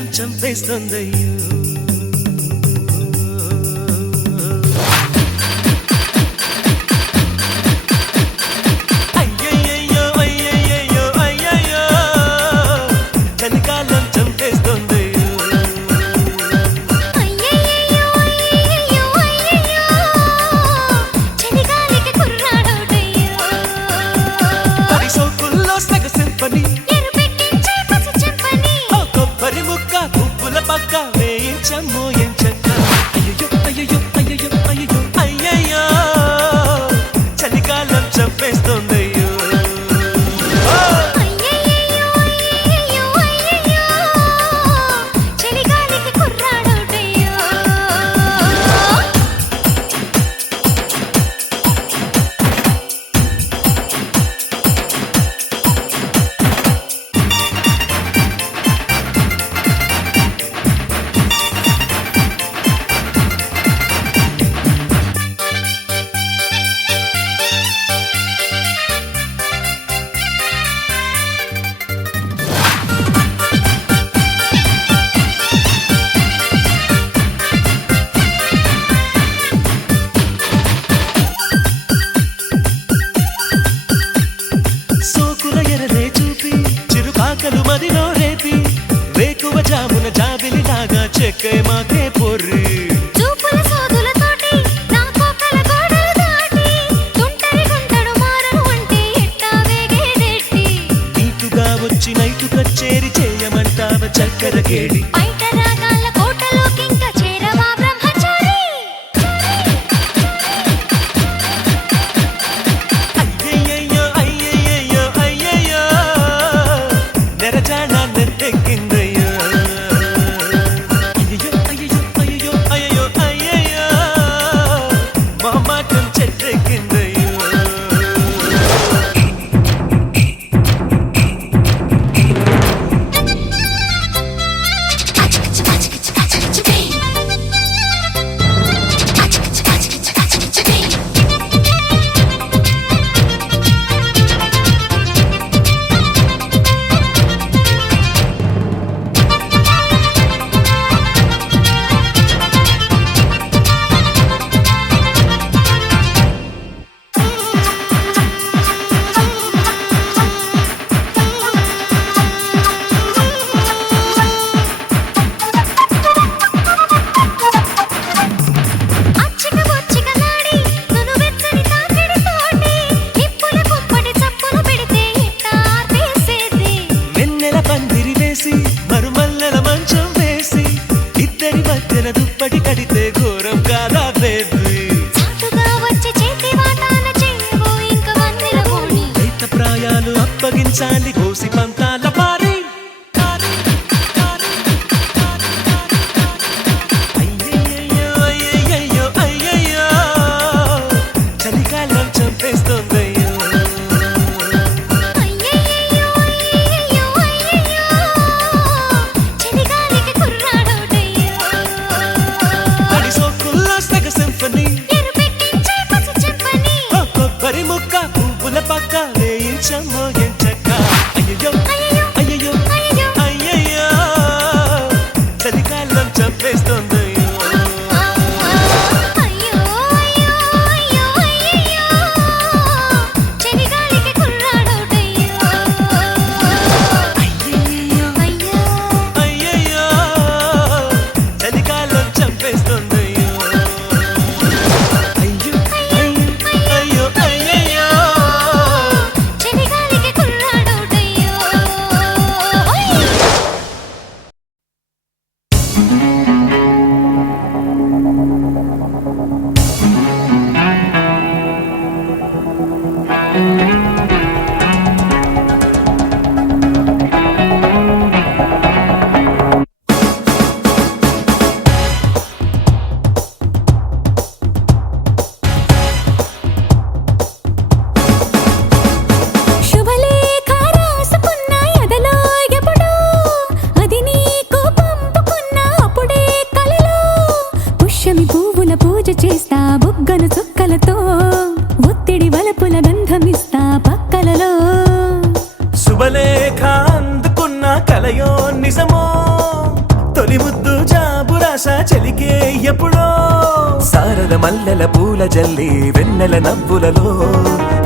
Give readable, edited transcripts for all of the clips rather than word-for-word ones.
చలికాలం చంపేస్తుందయ్యో అయ్యయ్యో అయ్యయ్యో అయ్యయ్యో చలికాలం చంపేస్తుందయ్యో అయ్యయ్యో అయ్యయ్యో అయ్యయ్యో చలిగాలికి కుర్రాడోడయ్యో పరి సోకుల్లో సగ సింపని ఎరుపెక్కించే పసి చెంపని ఓ కొబ్బరి ముక్క పువ్వుల పక్క వేయించమ్మో ఎంచక్క అయ్యయ్యో అయ్యయ్యో అయ్యయ్యో అయ్యయ్యో అయ్యయ్యో చలికాలం చంపేస్తుందయ్యో అయ్యయ్యో అయ్యయ్యో అయ్యయ్యో చలిగాలికి కుర్రాడోడయ్యో సోకుల ఎరలే చూపి చిరుకాకలు మదిలో రేపి వేకువ జామున జాబిలిలాగా చెక్కే మాకే పొర్రి చూపుల సోదులతోటి నా కోకల గోడలు దాటి తుంటరి గుంటడు మారను అంటే ఎట్టా వేగేదెట్టి నీటుగా వచ్చి నైటు కచ్చేరి చేయమంటావ చక్కెర కేడి బయట రాగాల కోటలోకింక చేరవా బ్రహ్మచారి అయ్యయ్యో అయ్యయ్యో అయ్యయ్యో నెరజాడ నెట్టెక్కిందయ్యో అయ్యయ్యో అయ్యయ్యో అయ్యయ్యో అయ్యయ్యో అయ్యయ్యో మొహమాటం చెట్టెక్కిందయ్యో అచ్చిక బొచ్చికలాడి నును వెచ్చని తాకిడితోటి నిప్పుల కుంపటి చప్పులు పెడితే ఎట్టా ఆర్పేసేది వెన్నెల పందిరి వేసి మరుమల్లెల మంచం వేసి ఇద్దరి మధ్యన దుప్పటి కడితే ఘోరం కాదా బేబీ చాటుగా వచ్చి చేతి వాటాన చేయవు ఇంక వన్నెల పోని రైత ప్రాయాలు అప్పగించాలి కోసి పంతాల పారి అయ్యయ్యో అయ్యయ్యో అయ్యయ్యో చలికాలం చంపేస్తోందయ్యో అయ్యయ్యో అయ్యయ్యో అయ్యయ్యో చలిగాలికి కుర్రాడోడయ్యో పడి సోకుల్లో సగ సింఫనీ ఎరుపెక్కించే పసి చెంపని ఓ కొబ్బరి ముక్క పువ్వుల పక్క వేయించమ్మో ఎంచక్క అయ్యయ్యో అయ్యయ్యో అయ్యయ్యో అయ్యయ్యో అయ్యయ్యో చలికాలం చంపేస్తోందయ్యో అయ్యో అయ్యో అయ్యో అయ్యయ్యో చలిగాలికి కుర్రాడోడయ్యో అయ్యయ్యో అయ్యో అయ్యయ్యో చలికాలం చంపేస్తోందయ్యో అయ్యో అయ్యో అయ్యయ్యో చలిగాలికి కుర్రాడోడయ్యో శుభలేఖ రాసుకున్న ఎదలో ఎప్పుడో అది నీకు పంపుకున్న అప్పుడే కలలో పుష్యమి పువ్వుల పూజ చేస్తా బుగ్గను చుక్కలతో ఒత్తిడి వలపుల గంధమిస్తా పక్కలలో శుభలేఖ అందుకున్న కలయో నిజమో శారద మల్లెల పూల జల్లి వెన్నెల నవ్వులలో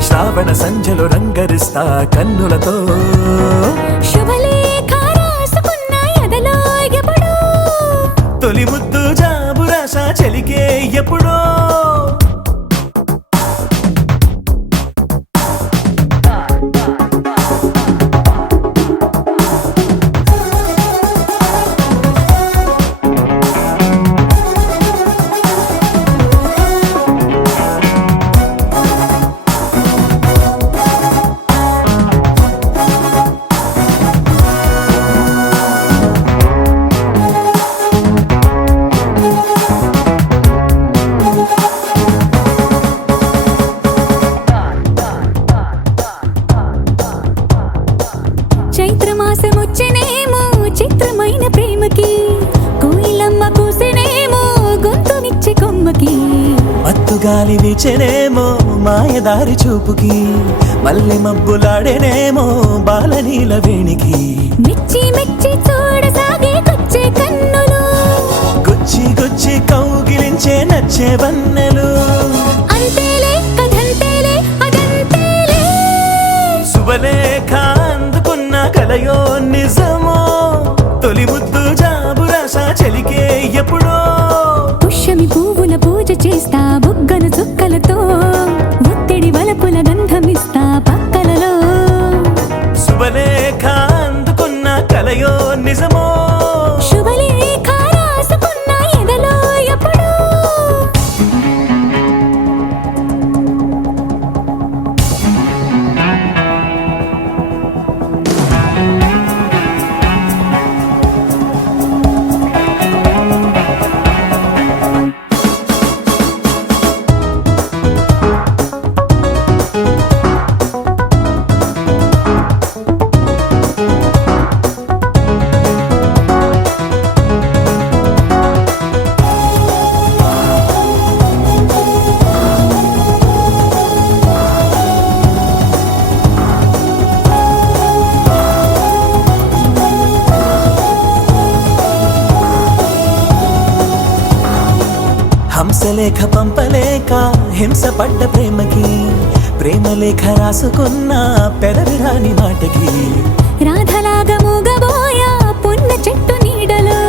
శ్రావణ సంధ్యలు రంగరిస్తా కన్నులతో శుభలేఖ రాసుకున్న ఎదలో ఎప్పుడో తొలి ముద్దు జాబు రాస చెలికే ఎప్పుడో చైత్రమాసమొచ్చినేమో చిత్రమైన ప్రేమకి కోయిలమ్మ కూసినేమో గొంతునిచ్చే కొమ్మకి మత్తు గాలి వీచెనేమో మాయదారి చూపుకి మల్లె మబ్బులాడేనేమో బాలనీల వేణికి మెచ్చి మెచ్చి చూడసాగే కొచ్చే కన్నులు గుచ్చి గుచ్చి కౌగిలించే నచ్చే వన్నెలు అంతేలే కథంతేలే అదంతేలే శుభలేఖ అందుకున్న కలయో నిజమో తొలి ముద్దు జాబు రాస చెలికే ఎప్పుడో పుష్యమి పువ్వుల పూజ చేస్తా బుగ్గను చుక్కలతో ఒత్తిడి వలపుల గంధమిస్తా పక్కలలో శుభలేఖ అందుకున్న కలయో నిజమో శుభలేఖ రాసుకున్న ఎదలో ఎప్పుడో హంసలేఖ పంపలేక హింస పడ్డ ప్రేమకి ప్రేమలేఖ రాసుకున్న పెదవి రాని మాటకి రాధలాగా మూగబోయా పున్న చెట్టు నీడలో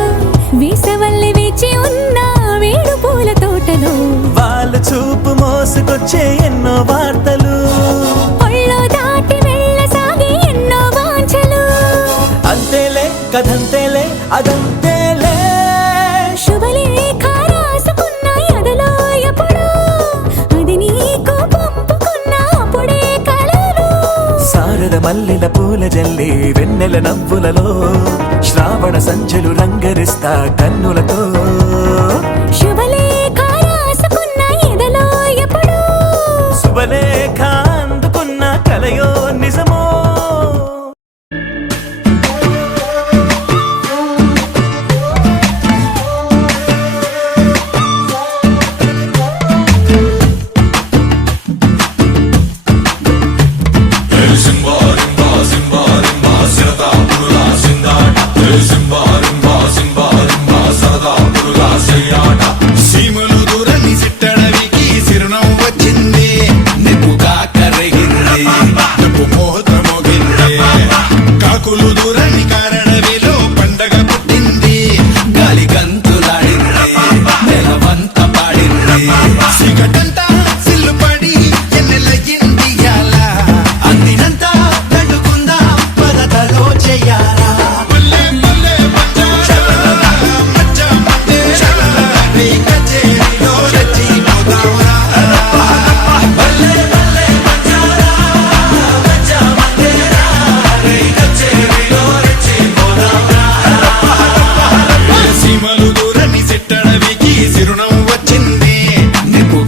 వేసవల్లి వేచి ఉన్న వేడు పూల తోటలో వాళ్ళు చూపు మోసుకొచ్చే ఎన్నో వార్తలు ఒళ్ళో దాటి వెళ్ళసాగి ఎన్నో వాంఛలు అంతేలే కథంతేలే అదంతేలే శుభలేఖ రాసుకున్న ఎదలో ఎప్పుడో అది నీకు పంపుకున్న అప్పుడే కలలు శారద మల్లెల పూల జల్లి వెన్నెల నవ్వులలో శ్రావణ సంధ్యలు రంగరిస్తా కన్నులతో శుభలేఖ రాసుకున్న ఎదలో ఎప్పుడో శుభలేఖ అందుకున్న కలయో నిజమో సీమలు దూరని సిట్టడవికి సిరునం వచ్చింది నిప్పు కాకరగింది నిప్పు మోత మోగింది కాకులు దూరని కారణవిలో పండగ పుట్టింది గాలి గంతులాడింది నెలవంత పాడింది సిగటంత సిల్లు పడి ఎన్నెలయ్యింది యాల అందినంత తడుకుందా పదతలో చెయ్యాలా పల్లె పల్లె సీమలు దూరని సిట్టడవికి సిరునం వచ్చింది నిప్పు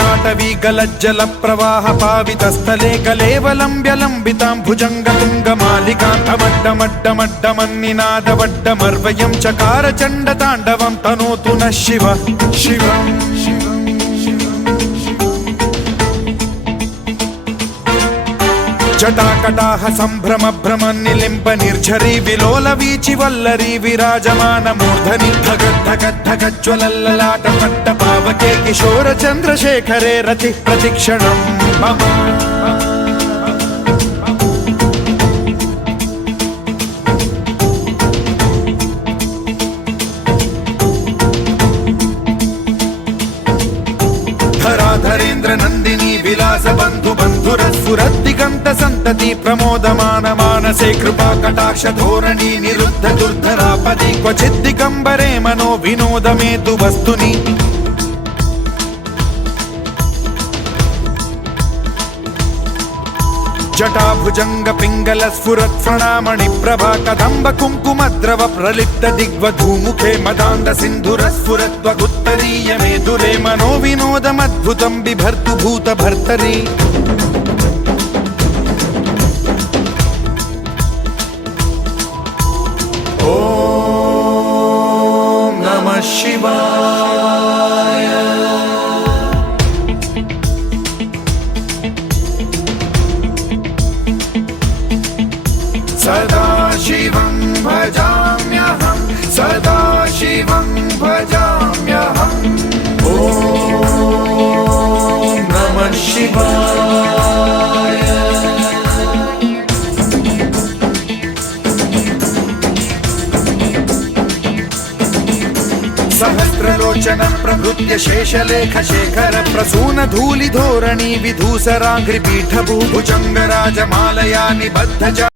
जटाटवी गलज्जल प्रवाह पावितस्थले कलेवलम्ब्यलम्बितां भुजङ्गतुङ्गमालिकान्तमड्डमड्डमड्डमन्निनादवड्डमर्वयं चकार चण्डताण्डवं तनोतु नः शिव शिवम् जटाकटाह सम्भ्रम भ्रम निलिम्ब निर्झरी विलोल वीचि वल्लरी विराजमान मूर्धनि धगद्धगद्धगज्ज्वलल्ललाट पट्ट पावके किशोर चन्द्रशेखरे रति प्रतिक्षणं मम धराधरेन्द्र नन्दिनी विलास बन्धु बन्धुरस्फुरद्दिगन्त सन्तति प्रमोदमान मानसे कृपा कटाक्ष धोरणी निरुद्ध दुर्धरापदि क्वचिद्दिगम्बरे मनो विनोदमेतु वस्तुनि जटाभुजंग पिंगल स्फुरत् प्रणामणि प्रभा कदम्ब कुङ्कुमद्रव प्रलिप्त दिग्वधूमुखे मदान्द सिन्धुर स्फुरत्वगुत्तरीय मेधुरे मनो विनोदमद्भुतं बिभर्तु भूत भर्तरि ॐ नमः शिवाय सदा शिवं भजाम्यहं सदा शिवं भजाम्यहम् ॐ नमः शिवाय सहस्रलोचन प्रभृत्य शेषलेख शेखर प्रसून धूलि धोरणी विधूसराघ्रिपीठभूभुजङ्गराजमालया निबद्ध